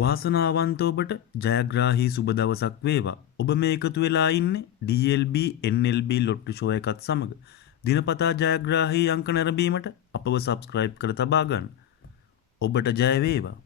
වාසනාවන්ත ඔබට ජයග්‍රාහී සුබ දවසක් වේවා. ඔබ මේ එකතු වෙලා ඉන්නේ DLB NLB ලොට්ටු ෂෝ එකත් සමග. දිනපතා ජයග්‍රාහී අංක නැරඹීමට අපව සබ්ස්ක්‍රයිබ් කර තබා ගන්න. ඔබට ජය වේවා.